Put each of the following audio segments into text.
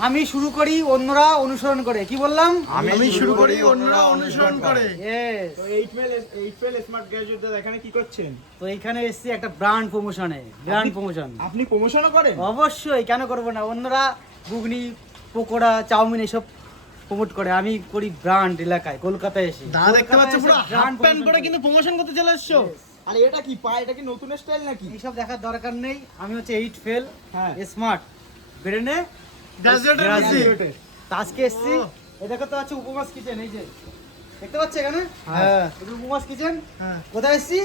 আমি শুরু করি অন্যরা অনুসরণ করে, কি বললাম? আমি শুরু করি অন্যরা অনুসরণ করে। Yes. তো এইটফেল স্মার্ট গ্র্যাজুয়েটদের এখানে কি করছেন? তো এখানে এসেছি একটা ব্র্যান্ড প্রমোশনে, ব্র্যান্ড প্রমোশন। আপনি প্রমোশনও করেন? অবশ্যই, কেন করবো না? অন্যরা ঘুগনি, পকোড়া, চাউমিন এসব প্রমোট করে, আমি করি ব্র্যান্ড এলাকায়, কলকাতায় এসে। দাদা দেখতে পাচ্ছ পুরো হাফ ব্র্যান্ড প্যান্ট পরে কিন্তু প্রমোশন করতে চলে এসছো। আর এটা কি পা, এটা কি নতুন স্টাইল নাকি? এইসব দেখার দরকার নেই, আমি হচ্ছে 8 ফেল হ্যাঁ। স্মার্ট ব্রেনে গ্র্যাজুয়েটের গ্রাজুয়েট। আজকে এসেছি, এই দেখো তো আছে উপমাস কিচেন, এই যে দেখতে পাচ্ছ এখানে, হ্যাঁ এটা উপমাস কিচেন। হ্যাঁ। কোথায় এসেছি?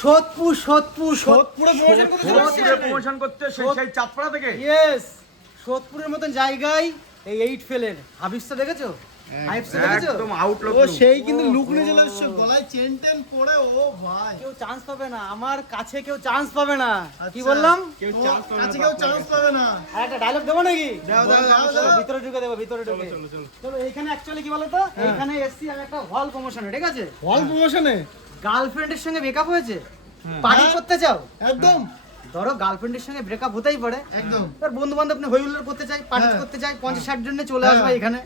সোদপুর। সোদপুরে প্রমোশন করতে চলে এসছো। সোদপুরে প্রমোশন করতে সেই চাঁদপাড়া থেকে? ইয়েস, সোদপুরের মতন জায়গায় এই 8 ফেলের হাবিসটা দেখেছো? হাইপসটা দেখেছো? একদম আউটলুক। ও সেই কিন্তু লুক নিয়ে চলে এসছো, গলায় চেন টেন পরে। ও ভাই, কেউ চান্স পাবে না, আমার কাছে কেউ চান্স পাবে না। কি আচ্ছা। বললাম? কেউ ও, চান্স কাছে কেউ চান্স পাবে না। আর একটা ডায়লগ দেবো নাকি? দাও, দাও, দাও, চলো, দাও। ভিতরে ঢুকে দেবো, ভিতরে ঢুকে। চলো, এইখানে অ্যাকচুয়ালি কি বলতো, এইখানে এসছি আমি একটা হল প্রমোশনে, ঠিক আছে? হল প্রমোশনে গার্লফ্রেন্ডের সঙ্গে ব্রেকআপ হয়েছে, পার্টি হ্যাঁ। করতে চাও? একদম ধরো গার্লফ্রেন্ডের সঙ্গে ব্রেকআপ হতেই পারে, একদম। এবার বন্ধু বান্ধব নিয়ে হই হুল্লোড় করতে চাই, পার্টি হ্যাঁ। করতে চাই, 50-60 জন নিয়ে চলে হ্যাঁ। আসবে এখানে।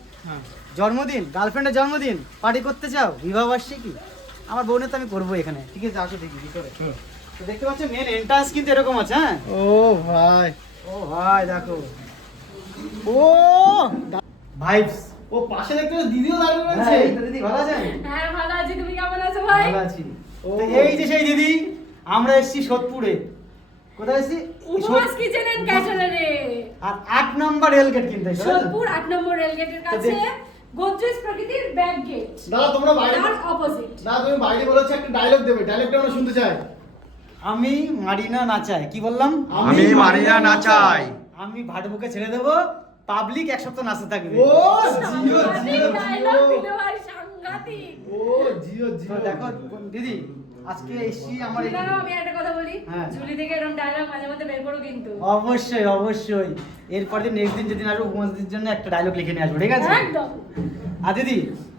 জন্মদিন, গার্লফ্রেন্ডের জন্মদিন, পার্টি করতে চাও, বিবাহ বার্ষিকী, আমার বোনের তো আমি করবো এখানে, ঠিক আছে? আসো দেখি ভিতরে। তো দেখতে পাচ্ছ মেন এন্ট্রান্স কিন্তু এরকম আছে, হ্যাঁ? ও ভাই, ও ভাই দেখো, ও ভাইবস। ও পাশে দেখতে পাচ্ছ দিদিও দাঁড়িয়ে রয়েছে। হ্যাঁ, এই তো দিদি ভালো আছেন? হ্যাঁ ভালো আছি, তুমি কেমন আছো ভাই? ভালো আছি। ও। তো এই যে সেই দিদি, আমরা এসেছি সোদপুরে। কোথায় এসেছি? উপবাস কিচেন এন্ড ক্যাটারারে, আর 8 নম্বর রেলগেট কিন্তু এই, সোদপুর 8 নম্বর রেলগেটের কাছে, গোদরেজ প্রকৃতির ব্যাক গেট, দাদা তোমরা বাইরে, তার অপোজিট। দাদা তুমি বাইরে বলেছো একটা ডায়লগ দেবে, ডায়লগটা আমরা শুনতে চাই। আমি মারিনা নাচাই, কি বললাম? আমি মারিনা নাচাই। আমি ভাটবুকে ছেড়ে দেবো, পাবলিক এক সপ্তাহ নাচতে থাকবে। ও জিও জিও ডায়লগ জিও। দিল ভাই, সাংঘাতিক। ও জিও তো জিও। দেখো দিদি, আজকে এসছি আমার এই- দাঁড়াও, আমি একটা কথা বলি, হ্যাঁ। ঝুলি থেকে এরকম ডায়লগ মাঝে মধ্যে বের করো কিন্তু। অবশ্যই অবশ্যই, এরপর দিন নেক্সট দিন যেদিন আসবো উপমাসদের জন্য একটা ডায়লগ লিখে নিয়ে আসবো, ঠিক আছে? একদম। আর দিদি,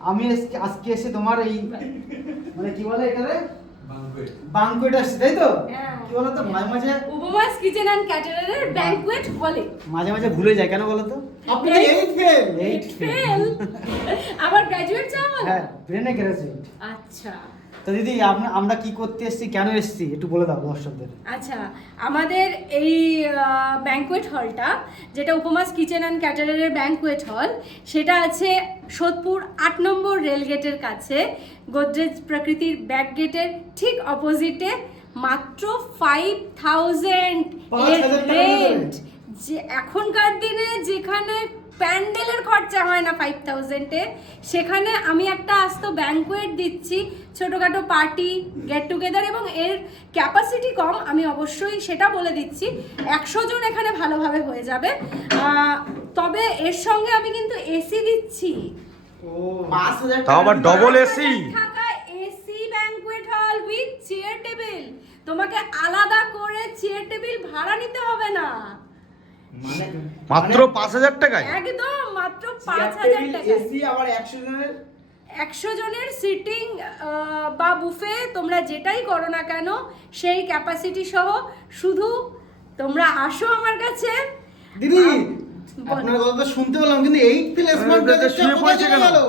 আমি আজকে এসে তোমার এই মানে কি বলে এটারে, বাংকুয়েট আসছে, তাই তো? হ্যাঁ। কি বলো তো, মাঝে মাঝে উপবাস কিচেন এন্ড ক্যাটারারের ব্যাংকুয়েট হলে। মাঝে মাঝে ভুলে যায়, কেন বলো তো? আপনি 8 ফেল। 8 ফেল। আবার গ্র্যাজুয়েট চাও বলো? হ্যাঁ, ব্রেনে গ্রাজুয়েট। আচ্ছা তো দিদি, আমরা কি করতে এসেছি, কেন এসেছি, একটু বলে দাও দর্শকদের। আচ্ছা, আমাদের এই ব্যাংকুয়েট হলটা, যেটা উপমাস কিচেন অ্যান্ড ক্যাটারারের ব্যাংকুয়েট হল, সেটা আছে সোদপুর 8 নম্বর রেলগেটের কাছে, গোদরেজ প্রকৃতির ব্যাক গেটের ঠিক অপোজিটে। মাত্র 5000 এর 5000 টাকা রেন্ট, যে এখনকার দিনে যেখানে প্যান্ডেলের খরচা হয় না 5000-এ, সেখানে আমি একটা আস্ত ব্যাংকুয়েট দিচ্ছি, ছোটোখাটো পার্টি, গেট টুগেদার, এবং এর ক্যাপাসিটি কম, আমি অবশ্যই সেটা বলে দিচ্ছি। 100 জন এখানে ভালোভাবে হয়ে যাবে। তবে এর সঙ্গে আমি কিন্তু এসি দিচ্ছি। ও 5000 তাও আবার ডবল 5000 এসি। টাকা এসি ব্যাংকুয়েট হল উইথ চেয়ার টেবিল, তোমাকে আলাদা করে চেয়ার টেবিল ভাড়া নিতে হবে না, মাত্র 5000 টাকায়? একদম মাত্র 5000 টাকা। এসি আবার 100 জনের। 100 জনের সিটিং বা বুফে, তোমরা যেটাই করো না কেন, সেই ক্যাপাসিটি সহ। শুধু তোমরা আসো আমার কাছে। দিদি বলো। আপনার কথা তো শুনতে পেলাম, কিন্তু 8 ফেল স্মার্ট শুয়ে গ্র্যাজুয়েটটা পড়েছে কোথায় চলে কেন? গেল?